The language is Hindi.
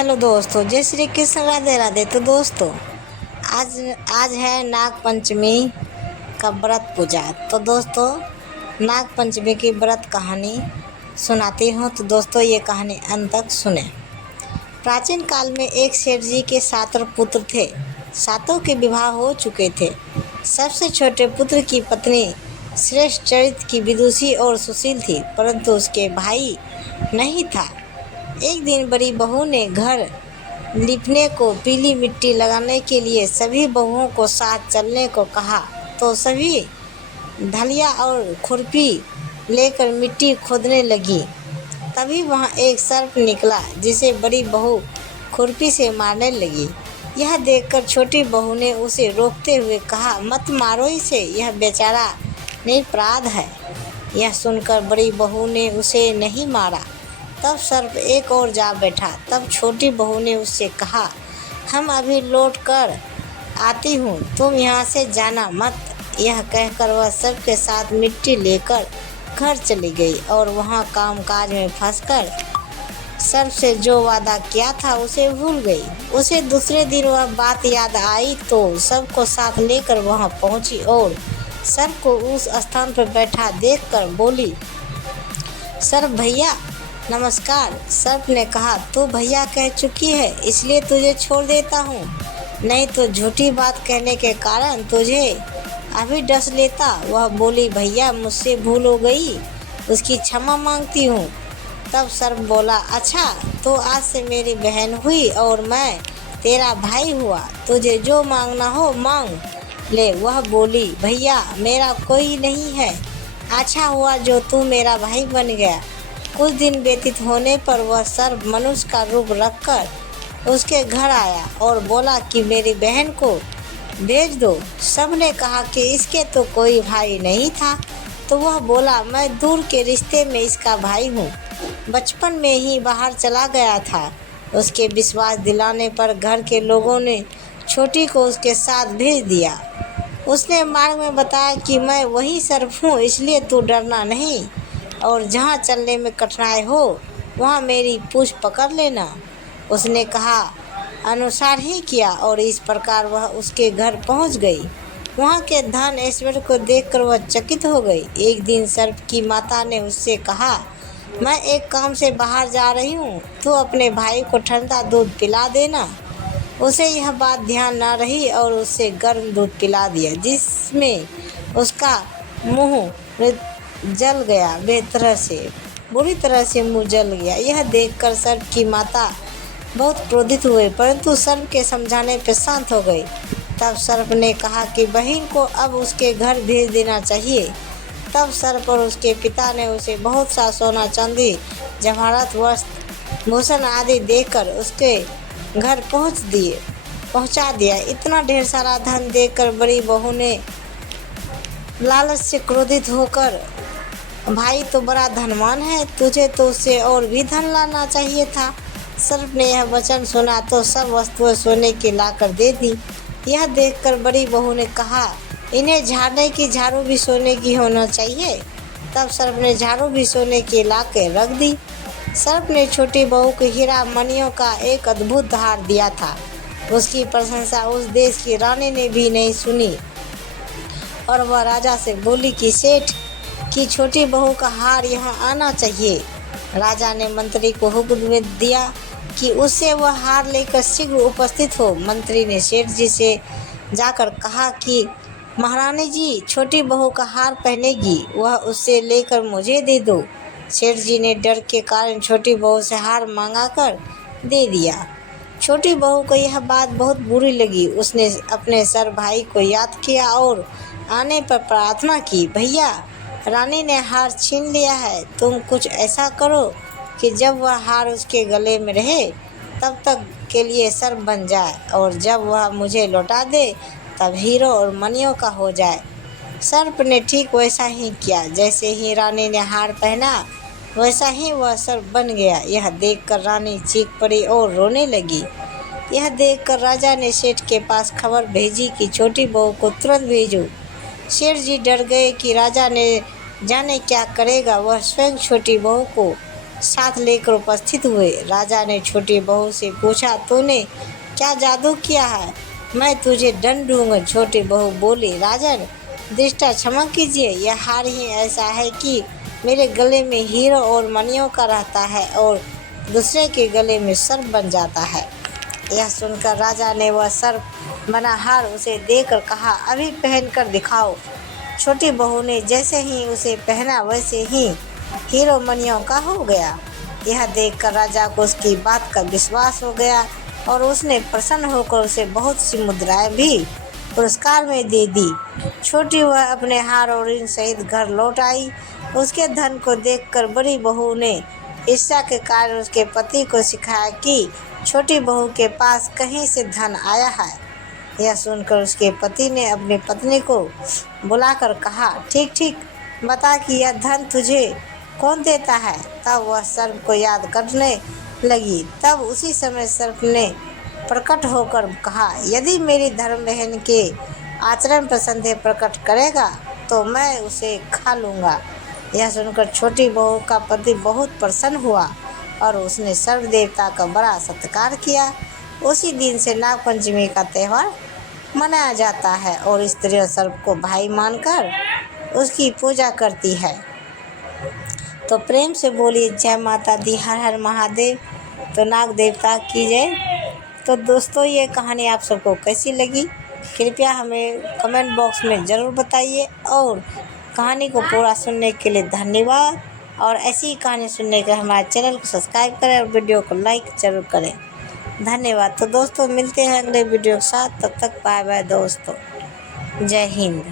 हेलो दोस्तों, जय श्री कृष्ण, राधे राधे। तो दोस्तों आज आज है नाग पंचमी का व्रत पूजा। तो दोस्तों नाग पंचमी की व्रत कहानी सुनाती हूँ। तो दोस्तों ये कहानी अंत तक सुने। प्राचीन काल में एक सेठ जी के 7 पुत्र थे। सातों के विवाह हो चुके थे। सबसे छोटे पुत्र की पत्नी श्रेष्ठ चरित्र की विदुषी और सुशील थी, परंतु उसके भाई नहीं था। एक दिन बड़ी बहू ने घर लिपने को पीली मिट्टी लगाने के लिए सभी बहुओं को साथ चलने को कहा, तो सभी ढलिया और खुरपी लेकर मिट्टी खोदने लगी। तभी वहाँ एक सर्प निकला, जिसे बड़ी बहू खुरपी से मारने लगी। यह देखकर छोटी बहू ने उसे रोकते हुए कहा, मत मारो इसे, यह बेचारा निरपराध है। यह सुनकर बड़ी बहू ने उसे नहीं मारा। तब सर्प एक और जा बैठा। तब छोटी बहू ने उससे कहा, हम अभी लौट कर आती हूँ, तुम यहाँ से जाना मत। यह कहकर वह सर्प के साथ मिट्टी लेकर घर चली गई और वहाँ कामकाज में फंसकर सर्प से जो वादा किया था उसे भूल गई। उसे दूसरे दिन वह बात याद आई तो सबको साथ लेकर वहाँ पहुँची और सर्प को उस स्थान पर बैठा देखकर बोली, सर्प भैया नमस्कार। सर्प ने कहा, तू भैया कह चुकी है इसलिए तुझे छोड़ देता हूँ, नहीं तो झूठी बात कहने के कारण तुझे अभी डस लेता। वह बोली, भैया मुझसे भूल हो गई, उसकी क्षमा मांगती हूँ। तब सर्प बोला, अच्छा तो आज से मेरी बहन हुई और मैं तेरा भाई हुआ, तुझे जो मांगना हो मांग ले। वह बोली, भैया मेरा कोई नहीं है, अच्छा हुआ जो तू मेरा भाई बन गया। कुछ दिन व्यतीत होने पर वह सर्प मनुष्य का रूप रखकर उसके घर आया और बोला कि मेरी बहन को भेज दो। सबने कहा कि इसके तो कोई भाई नहीं था, तो वह बोला, मैं दूर के रिश्ते में इसका भाई हूँ, बचपन में ही बाहर चला गया था। उसके विश्वास दिलाने पर घर के लोगों ने छोटी को उसके साथ भेज दिया। उसने मार्ग में बताया कि मैं वही सर्प हूँ, इसलिए तू डरना नहीं और जहाँ चलने में कठिनाई हो वहाँ मेरी पूँछ पकड़ लेना। उसने कहा अनुसार ही किया और इस प्रकार वह उसके घर पहुँच गई। वहाँ के धन ऐश्वर्य को देखकर वह चकित हो गई। एक दिन सर्प की माता ने उससे कहा, मैं एक काम से बाहर जा रही हूँ, तू अपने भाई को ठंडा दूध पिला देना। उसे यह बात ध्यान न रही और उससे गर्म दूध पिला दिया, जिसमें उसका मुँह जल गया। बुरी तरह से मुंह जल गया। यह देखकर सर्प की माता बहुत क्रोधित हुए, परंतु सर्प के समझाने पर शांत हो गई। तब सर्प ने कहा कि बहन को अब उसके घर भेज देना चाहिए। तब सर्प और उसके पिता ने उसे बहुत सा सोना चांदी जवाहरात वस्त्र भूषण आदि देकर उसके घर पहुंचा दिया। इतना ढेर सारा धन देखकर बड़ी बहू ने लालच से क्रोधित होकर, भाई तो बड़ा धनवान है, तुझे तो उससे और भी धन लाना चाहिए था। सर्प ने यह वचन सुना तो सब वस्तुएं सोने की लाकर दे दी। यह देखकर बड़ी बहू ने कहा, इन्हें झाड़ने की झाड़ू भी सोने की होना चाहिए। तब सर्प ने झाड़ू भी सोने की ला के रख दी। सर्प ने छोटी बहू को हीरा मणियों का एक अद्भुत हार दिया था। उसकी प्रशंसा उस देश की रानी ने भी नहीं सुनी और वह राजा से बोली कि सेठ की छोटी बहू का हार यहाँ आना चाहिए। राजा ने मंत्री को हुक्म दिया कि उससे वह हार लेकर शीघ्र उपस्थित हो। मंत्री ने सेठ जी से जाकर कहा कि महारानी जी छोटी बहू का हार पहनेगी, वह उससे लेकर मुझे दे दो। सेठ जी ने डर के कारण छोटी बहू से हार मांगा कर दे दिया। छोटी बहू को यह बात बहुत बुरी लगी। उसने अपने सर भाई को याद किया और आने पर प्रार्थना की, भैया रानी ने हार छीन लिया है, तुम कुछ ऐसा करो कि जब वह हार उसके गले में रहे तब तक के लिए सर्प बन जाए और जब वह मुझे लौटा दे तब हीरो और मणियों का हो जाए। सर्प ने ठीक वैसा ही किया। जैसे ही रानी ने हार पहना वैसा ही वह सर्प बन गया। यह देखकर रानी चीख पड़ी और रोने लगी। यह देखकर राजा ने सेठ के पास खबर भेजी कि छोटी बहू को तुरंत भेजो। सेठ जी डर गए कि राजा ने जाने क्या करेगा। वह स्वयं छोटी बहू को साथ लेकर उपस्थित हुए। राजा ने छोटी बहू से पूछा, तूने क्या जादू किया है? मैं तुझे दंड दूंगा। छोटी बहू बोली, राजन दृष्टा क्षमा कीजिए, यह हार ही ऐसा है कि मेरे गले में हीरो और मणियों का रहता है और दूसरे के गले में सर्प बन जाता है। यह सुनकर राजा ने वह सर्प बना हार उसे देकर कहा, अभी पहन कर दिखाओ। छोटी बहू ने जैसे ही उसे पहना वैसे ही हीरो मणियों का हो गया। यह देखकर राजा को उसकी बात का विश्वास हो गया और उसने प्रसन्न होकर उसे बहुत सी मुद्राएं भी पुरस्कार में दे दी। छोटी वह अपने हार और ऋण सहित घर लौट आई। उसके धन को देखकर बड़ी बहू ने ईर्ष्या के कारण उसके पति को सिखाया कि छोटी बहू के पास कहीं से धन आया है। यह सुनकर उसके पति ने अपनी पत्नी को बुलाकर कहा, ठीक ठीक बता कि यह धन तुझे कौन देता है। तब वह सर्प को याद करने लगी। तब उसी समय सर्प ने प्रकट होकर कहा, यदि मेरी धर्म बहन के आचरण पर संदेह प्रकट करेगा तो मैं उसे खा लूँगा। यह सुनकर छोटी बहू का पति बहुत प्रसन्न हुआ और उसने सर्प देवता का बड़ा सत्कार किया। उसी दिन से नागपंचमी का त्यौहार मनाया जाता है और स्त्रियां सर्प को भाई मानकर उसकी पूजा करती है। तो प्रेम से बोलिए जय माता दी, हर हर महादेव। तो नाग देवता की जय। तो दोस्तों ये कहानी आप सबको कैसी लगी कृपया हमें कमेंट बॉक्स में ज़रूर बताइए और कहानी को पूरा सुनने के लिए धन्यवाद। और ऐसी ही कहानी सुनने के हमारे चैनल को सब्सक्राइब करें और वीडियो को लाइक ज़रूर करें। धन्यवाद। तो दोस्तों मिलते हैं अगले वीडियो के साथ, तब तक बाय बाय दोस्तों, जय हिंद।